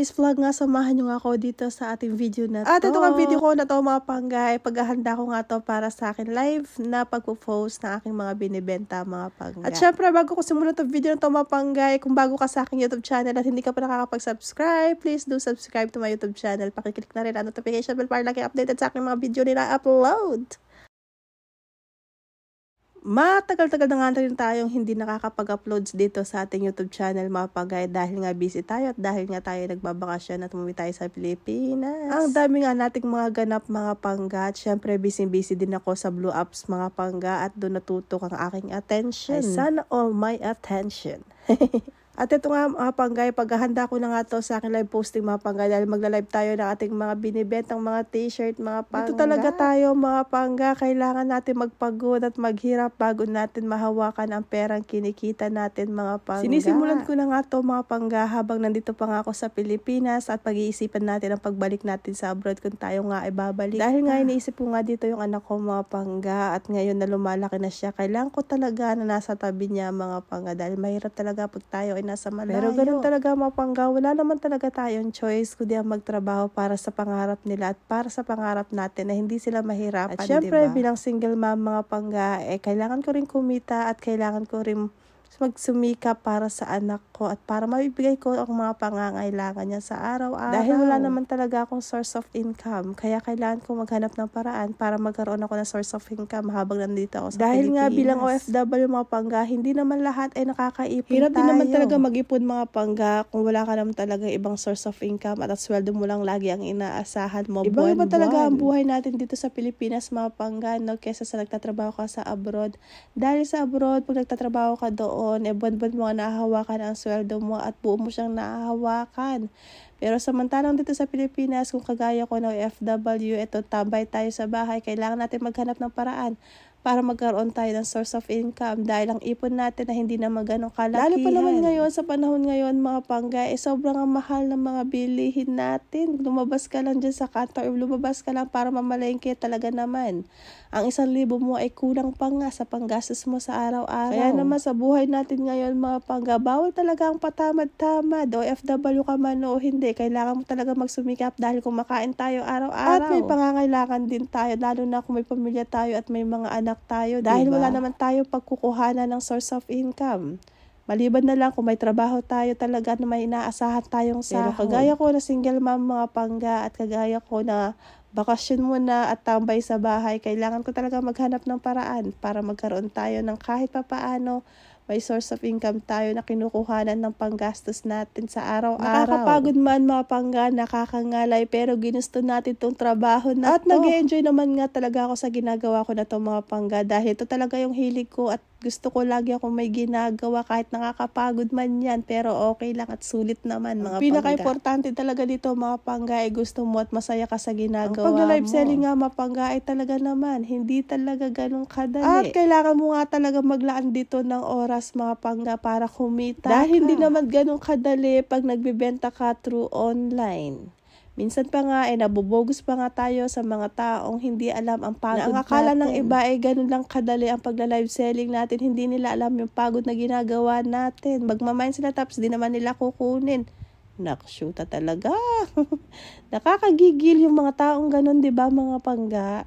today's vlog nga, samahan nyo nga ako dito sa ating video na to. At ito nga video ko na to mga panggay, paghahanda ko nga to para sa akin live na pagpo-post ng aking mga binibenta mga panggay. At syempre bago ko simulan itong video na to mga panggay, kung bago ka sa aking YouTube channel at hindi ka pa nakakapag-subscribe, please do subscribe to my YouTube channel. Pakiclick na rin ang notification bell para lagi updated sa aking mga video nila upload. Matagal-tagal na nga rin tayong hindi nakakapag-uploads dito sa ating YouTube channel mga panggay dahil nga busy tayo at dahil nga tayo nagbabakasyon at umuwi tayo sa Pilipinas. Ang dami nga nating mga ganap mga pangga at syempre busy din ako sa Blue Apps mga pangga at doon natutok ang aking attention. Ay, sana all my attention. At ito nga mga panggay, paghahanda ko na nga to sa aking live posting mga panggay dahil magla-live tayo ng ating mga binibentang mga t-shirt mga pangga. Ito talaga tayo mga pangga, kailangan natin magpagod at maghirap bago natin mahawakan ang perang kinikita natin mga pangga. Sinisimulan ko na nga to mga pangga habang nandito pa nga ako sa Pilipinas at pag-iisipan natin ang pagbalik natin sa abroad kung tayo nga ay babalik. Dahil nga iniisip ko nga dito yung anak ko mga pangga at ngayon na lumalaki na siya, kailangan ko talaga na nasa tabi niya mga pangga dahil mahirap talaga pag tayo ay nasa malayo. Pero ganun talaga mga pangga, wala naman talaga tayong choice kundi ang magtrabaho para sa pangarap nila at para sa pangarap natin na hindi sila mahirapan. At syempre bilang single mom mga pangga, kailangan ko rin kumita at kailangan ko rin magsumikap para sa anak ko at para mabibigay ko ang mga pangangailangan niya sa araw-araw. Dahil wala naman talaga akong source of income, kaya kailangan ko maghanap ng paraan para magkaroon ako ng source of income habang nandito ako sa Pilipinas. Dahil nga bilang OFW mga pangga, hindi naman lahat ay nakakaipon Hirap din naman talaga mag-ipon mga pangga kung wala ka naman talaga ibang source of income at sweldo mo lang lagi ang inaasahan mo. Iba talaga ang buhay natin dito sa Pilipinas mga pangga, no, kesa sa nagtatrabaho ka sa abroad. Dahil sa abroad, pag nagtatrabaho ka doon, buwan-buwan mo nahahawakan ang sweldo mo at buo mo siyang nahahawakan. Pero samantalang dito sa Pilipinas, kung kagaya ko na OFW, ito tambay tayo sa bahay, kailangan natin maghanap ng paraan para magkaroon tayo ng source of income dahil ang ipon natin na hindi naman ganong kalakihan. Lalo pa naman ngayon, sa panahon ngayon mga pangga, sobrang mahal ng mga bilihin natin. Lumabas ka lang dyan sa kanto or lumabas ka lang para mamalengke talaga naman. Ang 1,000 mo ay kulang pa nga sa panggastos mo sa araw-araw. Kaya naman sa buhay natin ngayon mga pangga, bawal talaga ang patamad-tamad. OFW ka man o hindi, kailangan mo talaga magsumikap dahil kumakain tayo araw-araw. At may pangangailangan din tayo, lalo na kung may pamilya tayo at may mga anak tayo. Dahil wala naman tayo pagkukuhanan ng source of income. Maliban na lang kung may trabaho tayo talaga na may inaasahan tayong sahod. Pero kagaya ko na single mom mga pangga at kagaya ko na bakasyon muna at tambay sa bahay, kailangan ko talaga maghanap ng paraan para magkaroon tayo ng kahit papaano may source of income tayo na kinukuhanan ng panggastos natin sa araw-araw. Nakakapagod man mga pangga, nakakangalay, pero ginusto natin itong trabaho na at nag-enjoy naman nga talaga ako sa ginagawa ko na to mga pangga dahil ito talaga yung hilig ko at gusto ko lagi ako may ginagawa kahit nakakapagod man yan, pero okay lang at sulit naman mga pangga. Pinaka-importante talaga dito mga pangga ay gusto mo at masaya ka sa ginagawa mo. Pag live selling nga mga pangga ay talaga naman, hindi talaga ganun kadali. At kailangan mo nga talaga maglaan dito ng oras mga pangga para kumita dahil hindi naman ganun kadali pag nagbibenta ka through online. Minsan pa nga nabubogus pa nga tayo sa mga taong hindi alam ang pagod natin. Ang akala ng iba ay ganun lang kadali ang pagla-live selling natin. Hindi nila alam yung pagod na ginagawa natin. Magmamain sila tapos di naman nila kukunin. Nakshuta talaga. Nakakagigil yung mga taong ganun, di ba mga pangga?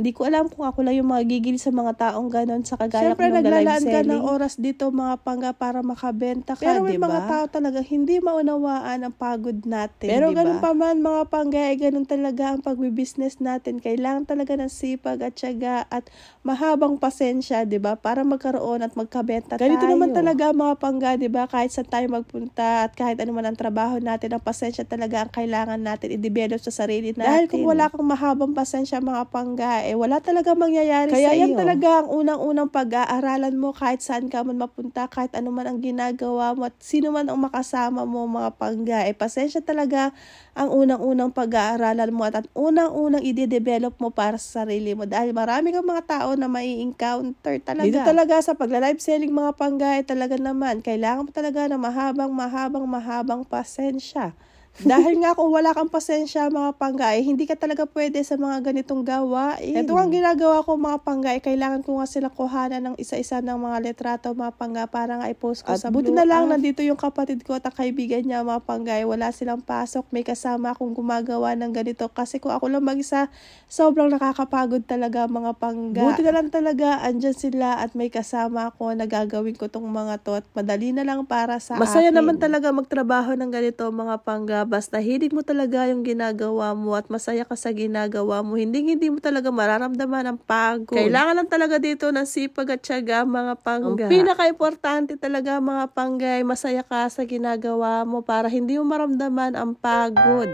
Hindi ko alam kung ako lang yung magigil sa mga taong ganon sa kagaya ko ng live selling. Siyempre, naglalaan ka ng oras dito mga pangga para makabenta ka, pero may mga tao talaga hindi maunawaan ang pagod natin, pero ganun pa man mga pangga, ganun talaga ang pagbibusiness natin. Kailangan talaga ng sipag at tiyaga at mahabang pasensya, diba? Para magkaroon at magkabenta tayo. Ganito naman talaga mga pangga, diba? Kahit saan tayo magpunta at kahit ano man ang trabaho natin, ang pasensya talaga ang kailangan natin i-develop sa sarili natin. Dahil kung wala kang mahabang pasensya mga pangga, wala talaga mangyayari sa iyo. Kaya yan talaga ang unang-unang pag-aaralan mo kahit saan ka man mapunta, kahit ano man ang ginagawa mo at sino man ang makasama mo mga pangga. Pasensya talaga ang unang-unang pag-aaralan mo at ang unang-unang i-develop mo para sa sarili mo dahil marami kang mga tao na mai-encounter talaga. Dito talaga sa pagla-live selling mga pangga talaga naman, kailangan mo talaga na mahabang pasensya. Dahil nga kung wala kang pasensya mga panggay, hindi ka talaga pwede sa mga ganitong gawain. Ito ang ginagawa ko mga panggay, kailangan ko nga sila kuhanan ng isa-isa ng mga litrato mga panggay para nga i-post ko sa buti na lang nandito yung kapatid ko at kaibigan niya mga panggay, wala silang pasok, may kasama akong gumagawa ng ganito kasi kung ako lang mag-isa, sobrang nakakapagod talaga mga panggay. Buti na lang talaga, andyan sila at may kasama ako na gagawin ko tong mga to at madali na lang para sa Masaya akin. naman talaga magtrabaho ng ganito mga panggay. Basta hilig mo talaga yung ginagawa mo at masaya ka sa ginagawa mo, hindi mo talaga mararamdaman ang pagod. Kailangan lang talaga dito ng sipag at tiyaga mga panggay. Ang pinaka-importante talaga mga panggay, masaya ka sa ginagawa mo para hindi mo maramdaman ang pagod.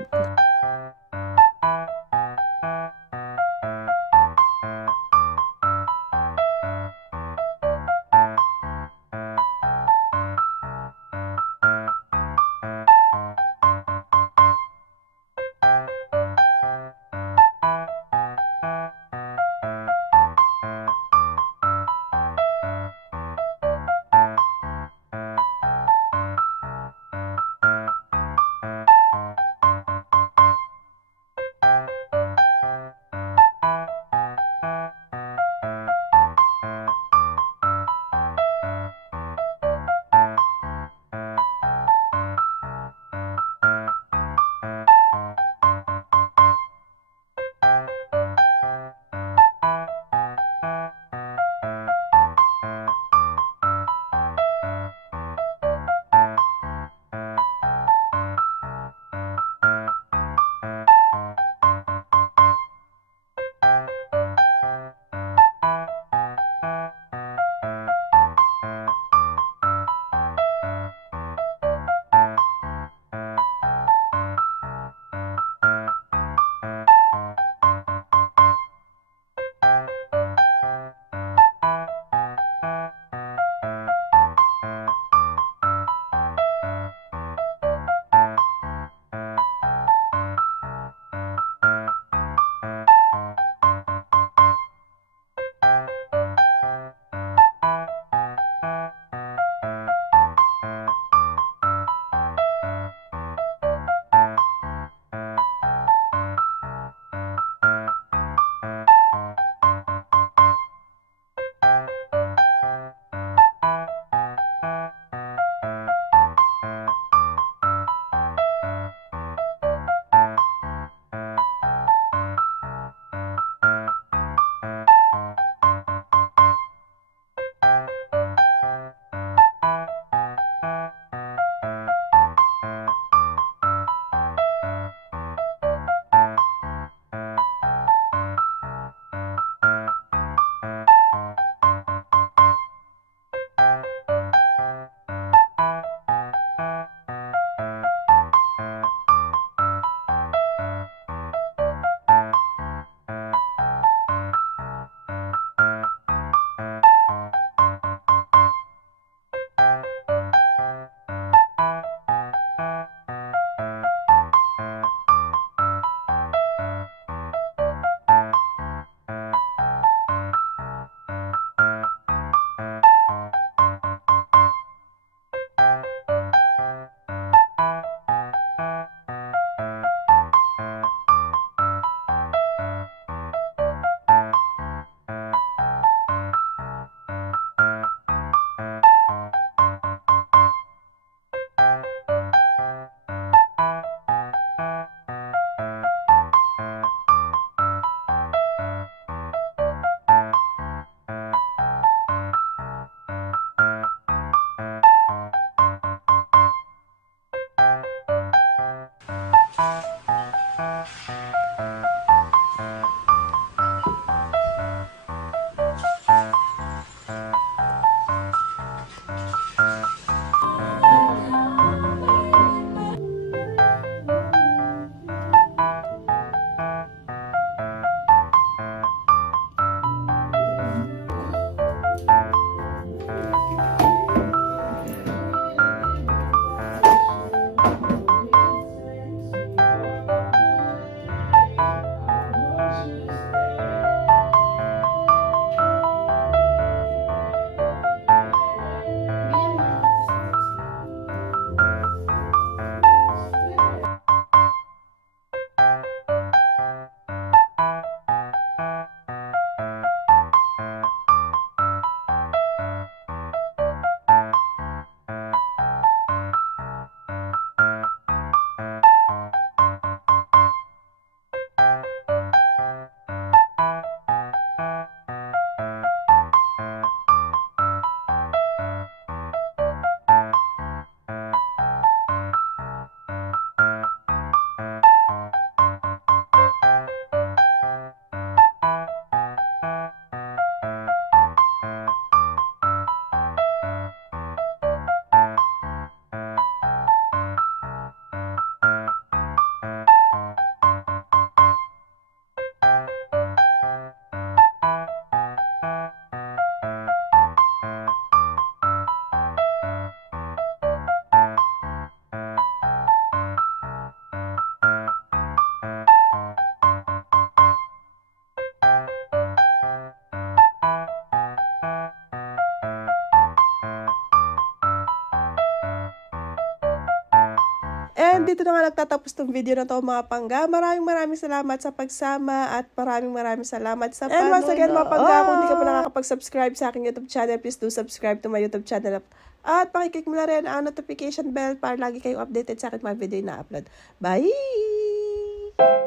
Dito na nga nagtatapos tong video na to mga pangga. Maraming salamat sa pagsama at maraming salamat sa panonood. And once again mga pangga, kung hindi ka pa nakakapag-subscribe sa aking YouTube channel, please do subscribe to my YouTube channel. At pakiclick mo na rin ang notification bell para lagi kayong updated sa aking mga video na upload. Bye!